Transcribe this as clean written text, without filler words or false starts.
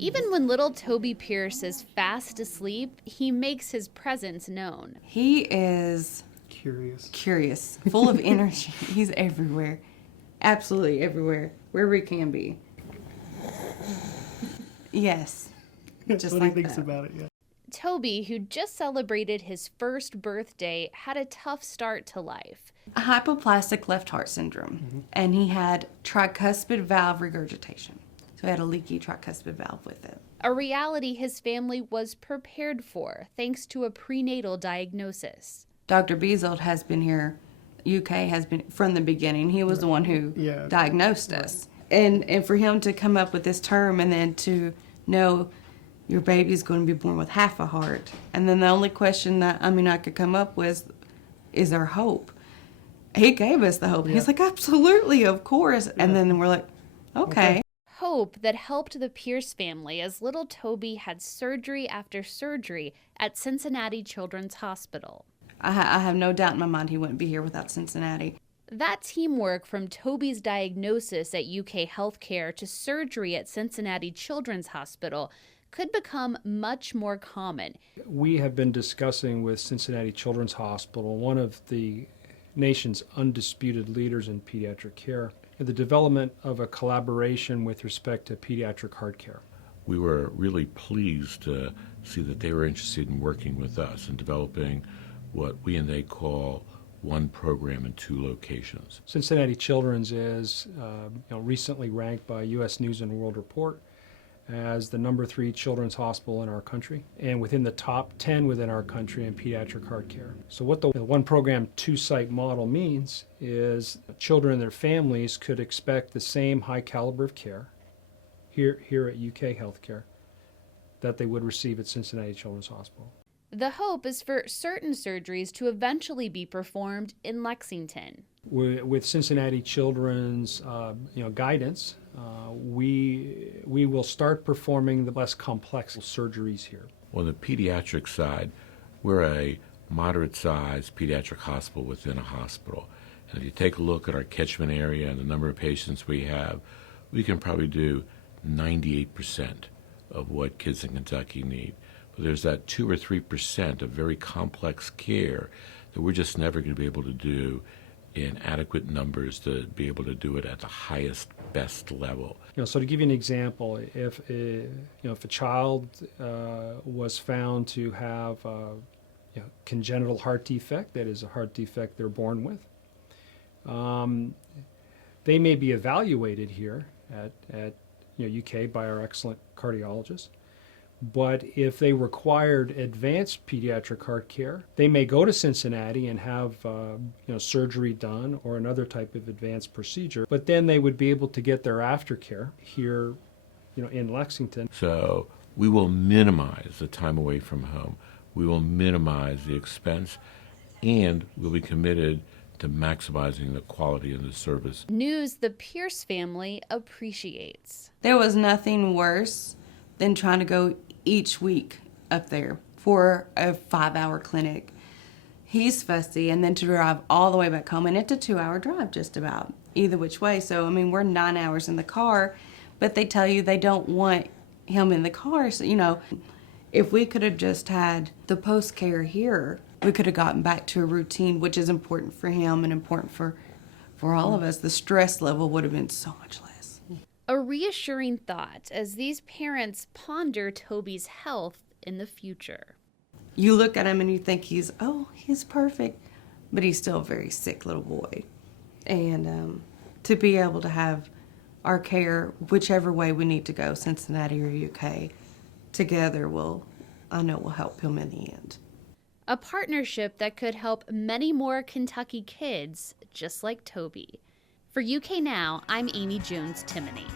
Even when little Toby Pierce is fast asleep, he makes his presence known. He is curious, full of energy. He's everywhere. Absolutely everywhere, wherever he can be. Yes. Just what like he thinks that. About it, yeah. Toby, who just celebrated his first birthday, had a tough start to life. A hypoplastic left heart syndrome, and he had tricuspid valve regurgitation. So he had a leaky tricuspid valve with it. A reality his family was prepared for, thanks to a prenatal diagnosis. Dr. Beazold has been here. UK has been from the beginning. He was the one who diagnosed us. And for him to come up with this term and then to know your baby's going to be born with half a heart. And then the only question that, I could come up with, is there hope? He gave us the hope. Yeah. He's like, absolutely, of course. Yeah. And then we're like, okay. Hope that helped the Pierce family as little Toby had surgery after surgery at Cincinnati Children's Hospital. I have no doubt in my mind he wouldn't be here without Cincinnati. That teamwork from Toby's diagnosis at UK Healthcare to surgery at Cincinnati Children's Hospital could become much more common. We have been discussing with Cincinnati Children's Hospital, one of the nation's undisputed leaders in pediatric care, the development of a collaboration with respect to pediatric heart care. We were really pleased to see that they were interested in working with us and developing what we and they call one program in two locations. Cincinnati Children's is recently ranked by U.S. News and World Report as the #3 children's hospital in our country and within the top 10 within our country in pediatric heart care. So what the one program, two site model means is children and their families could expect the same high caliber of care here at UK Healthcare that they would receive at Cincinnati Children's Hospital. The hope is for certain surgeries to eventually be performed in Lexington. With Cincinnati Children's guidance, we will start performing the less complex surgeries here. On the pediatric side, we're a moderate-sized pediatric hospital within a hospital. And if you take a look at our catchment area and the number of patients we have, we can probably do 98% of what kids in Kentucky need. But there's that 2 or 3% of very complex care that we're just never going to be able to do in adequate numbers to be able to do it at the highest, best level. So to give you an example, if a child was found to have congenital heart defect, that is a heart defect they're born with, they may be evaluated here at UK by our excellent cardiologist. But if they required advanced pediatric heart care, they may go to Cincinnati and have surgery done or another type of advanced procedure. But then they would be able to get their aftercare here, in Lexington. So we will minimize the time away from home. We will minimize the expense, and we'll be committed to maximizing the quality of the service. News the Pierce family appreciates. There was nothing worse than trying to go each week up there for a 5-hour clinic. He's fussy, and then to drive all the way back home, and it's a 2-hour drive just about, either which way. So, we're 9 hours in the car, but they tell you they don't want him in the car. So, if we could have just had the post-care here, we could have gotten back to a routine, which is important for him and important for all of us. The stress level would have been so much less. A reassuring thought as these parents ponder Toby's health in the future. You look at him and you think he's perfect, but he's still a very sick little boy. And to be able to have our care, whichever way we need to go, Cincinnati or UK, together I know will help him in the end. A partnership that could help many more Kentucky kids just like Toby. For UK Now, I'm Amy Jones-Timoney.